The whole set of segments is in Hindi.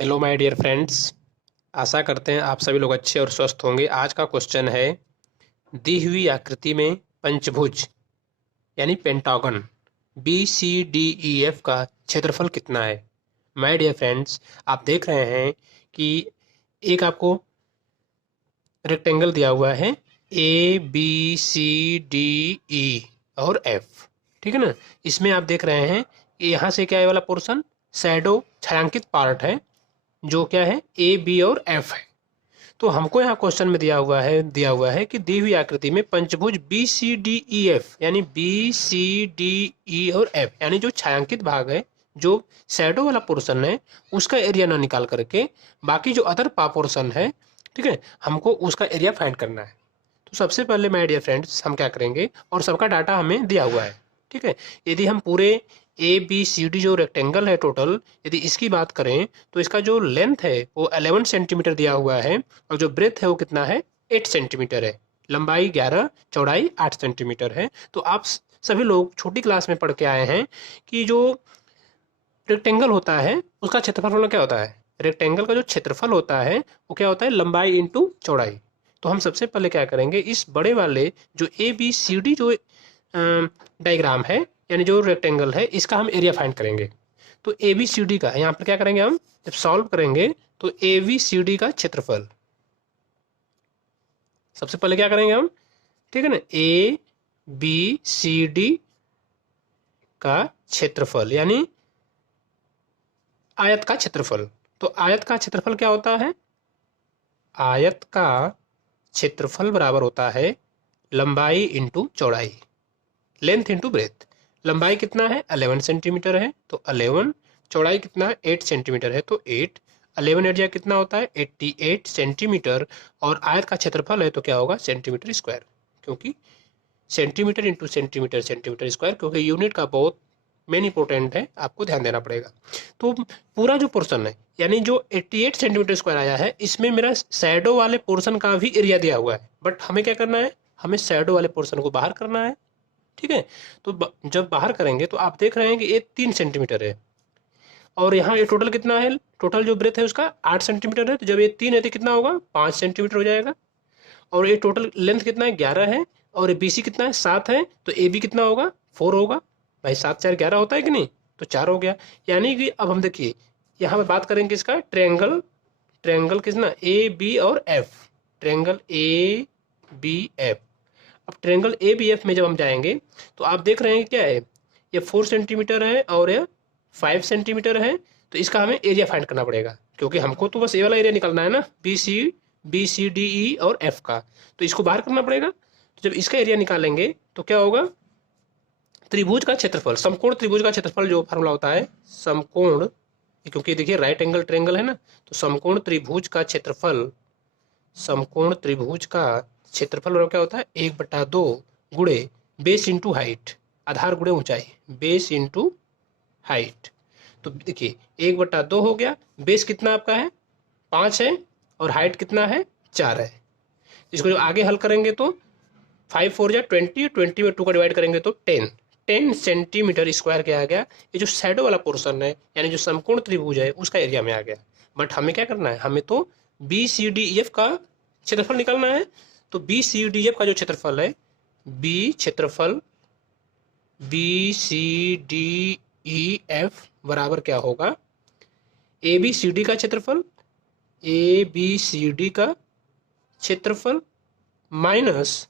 Hello my dear friends. आशा करते हैं आप सभी लोग अच्छे और स्वस्थ होंगे। आज का क्वेश्चन है, दी हुई आकृति में पंचभुज यानी pentagon B C D E F का क्षेत्रफल कितना है। माय डियर फ्रेंड्स, आप देख रहे हैं कि एक आपको रेक्टेंगल दिया हुआ है ए बी सी डी ई और एफ, ठीक है ना। इसमें आप देख रहे हैं यहाँ से क्या है वाला पोर्शन शैडो छायांकित पार्ट है, जो क्या है ए बी और एफ है। तो हमको यहाँ क्वेश्चन में दिया हुआ है कि दी हुई आकृति में पंचभुज B C D E F यानी बी सी डी ई और एफ यानी जो छायांकित भाग है, जो शैडो वाला पोर्शन है, उसका एरिया ना निकाल करके बाकी जो अदर पोर्शन है, ठीक है, हमको उसका एरिया फाइंड करना है। तो सबसे पहले माय डियर फ्रेंड्स हम क्या करेंगे, और सबका डाटा हमें दिया हुआ है, ठीक है। यदि हम पूरे ए बी सी डी जो रेक्टेंगल है टोटल, यदि इसकी बात करें तो इसका जो लेंथ है वो 11 सेंटीमीटर दिया हुआ है, और जो ब्रेथ है वो कितना है 8 सेंटीमीटर है, लंबाई 11, चौड़ाई 8 सेंटीमीटर है। तो आप सभी लोग छोटी क्लास में पढ़ के आए हैं कि जो रेक्टेंगल होता है उसका क्षेत्रफल क्या होता है। रेक्टेंगल का जो क्षेत्रफल होता है वो क्या होता है, लंबाई इंटू चौड़ाई। तो हम सबसे पहले क्या करेंगे, इस बड़े वाले जो ए बी सी डी जो डायग्राम है यानी जो रेक्टेंगल है, इसका हम एरिया फाइंड करेंगे। तो ए बी सी डी का यहाँ पर क्या करेंगे, हम जब सॉल्व करेंगे तो ए बी सी डी का क्षेत्रफल सबसे पहले क्या करेंगे हम, ठीक है ना, ए बी सी डी का क्षेत्रफल यानी आयत का क्षेत्रफल। तो आयत का क्षेत्रफल क्या होता है, आयत का क्षेत्रफल बराबर होता है लंबाई इंटू चौड़ाई, लेंथ इंटू ब्रेथ। लंबाई कितना है 11 सेंटीमीटर है, तो 11, चौड़ाई कितना है 8 सेंटीमीटर है, तो 8, 11 एरिया कितना होता है 88 सेंटीमीटर, और आयत का क्षेत्रफल है तो क्या होगा सेंटीमीटर स्क्वायर, क्योंकि centimetre into centimetre centimetre square, क्योंकि यूनिट का बहुत मेन इंपॉर्टेंट है, आपको ध्यान देना पड़ेगा। तो पूरा जो पोर्शन है यानी जो 88 सेंटीमीटर स्क्वायर आया है, इसमें मेरा शैडो वाले पोर्शन का भी एरिया दिया हुआ है, बट हमें क्या करना है, हमें शैडो वाले पोर्शन को बाहर करना है, ठीक है। तो जब बाहर करेंगे तो आप देख रहे हैं कि ये 3 सेंटीमीटर है, और यहाँ ये टोटल कितना है, टोटल जो ब्रेथ है उसका 8 सेंटीमीटर है, तो जब ये 3 है तो कितना होगा 5 सेंटीमीटर हो जाएगा। और ये टोटल लेंथ कितना है 11 है, और बी सी कितना है 7 है, तो ए बी कितना होगा 4 होगा। भाई 7 4 11 होता है कि नहीं, तो 4 हो गया। यानी कि अब हम देखिए यहाँ पे बात करेंगे इसका ट्रायंगल, ट्रायंगल कितना ए बी और F, triangle A B F. अब ट्रायंगल ए बी एफ में जब हम जाएंगे तो आप देख रहे हैं क्या है, ये 4 सेंटीमीटर है और ये 5 सेंटीमीटर है, तो इसका हमें एरिया फाइंड करना पड़ेगा, क्योंकि हमको तो बस ए वाला एरिया निकालना है ना, बी सी डी ई और एफ का, तो इसको बाहर करना पड़ेगा। तो जब इसका एरिया निकालेंगे तो क्या होगा, त्रिभुज का क्षेत्रफल, समकोण त्रिभुज का क्षेत्रफल जो फार्मूला होता है समकोण, क्योंकि देखिए राइट एंगल ट्रायंगल है ना, तो समकोण त्रिभुज का क्षेत्रफल, समकोण त्रिभुज का क्षेत्रफल और क्या होता है 1/2 गुणे बेस इंटू हाइट, आधार गुणे ऊंचाई, बेस इंटू हाइट। तो देखिए 1/2 हो गया, बेस कितना आपका है 5 है, और हाइट कितना है 4 है। इसको जो आगे हल करेंगे तो 5 4 जा 20, 20 में 2 का डिवाइड करेंगे तो 10 सेंटीमीटर स्क्वायर क्या आ गया, ये जो शैडो वाला पोर्शन है यानी जो समकोण त्रिभुज है उसका एरिया में आ गया। बट हमें क्या करना है, हमें तो बी सी डी एफ का क्षेत्रफल निकालना है। तो बी सी डी एफ का जो क्षेत्रफल है, बी क्षेत्रफल B C D E F बराबर क्या होगा, ए बी सी डी का क्षेत्रफल, ए बी सी डी का क्षेत्रफल माइनस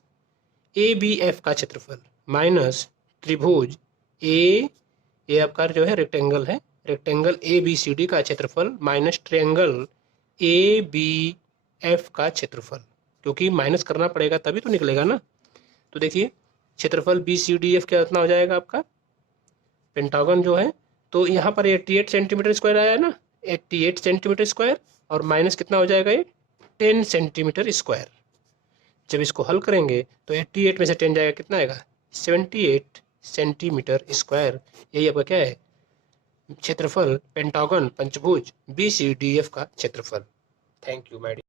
ए बी एफ का क्षेत्रफल, माइनस त्रिभुज ए आपका जो है रेक्टेंगल है, rectangle A B C D का क्षेत्रफल minus triangle A B F का क्षेत्रफल, क्योंकि माइनस करना पड़ेगा तभी तो निकलेगा ना। तो देखिए क्षेत्रफल बी सी डी एफ कितना हो जाएगा आपका, पेंटागन जो है, तो यहाँ पर 88 सेंटीमीटर स्क्वायर आया है ना, 88 सेंटीमीटर स्क्वायर, और माइनस कितना हो जाएगा ये 10 सेंटीमीटर स्क्वायर। जब इसको हल करेंगे तो 88 में से 10 जाएगा कितना आएगा 78 सेंटीमीटर स्क्वायर। यही आपका क्या है क्षेत्रफल, पेंटागन पंचभुज बी सी डी एफ का क्षेत्रफल। Thank you madam.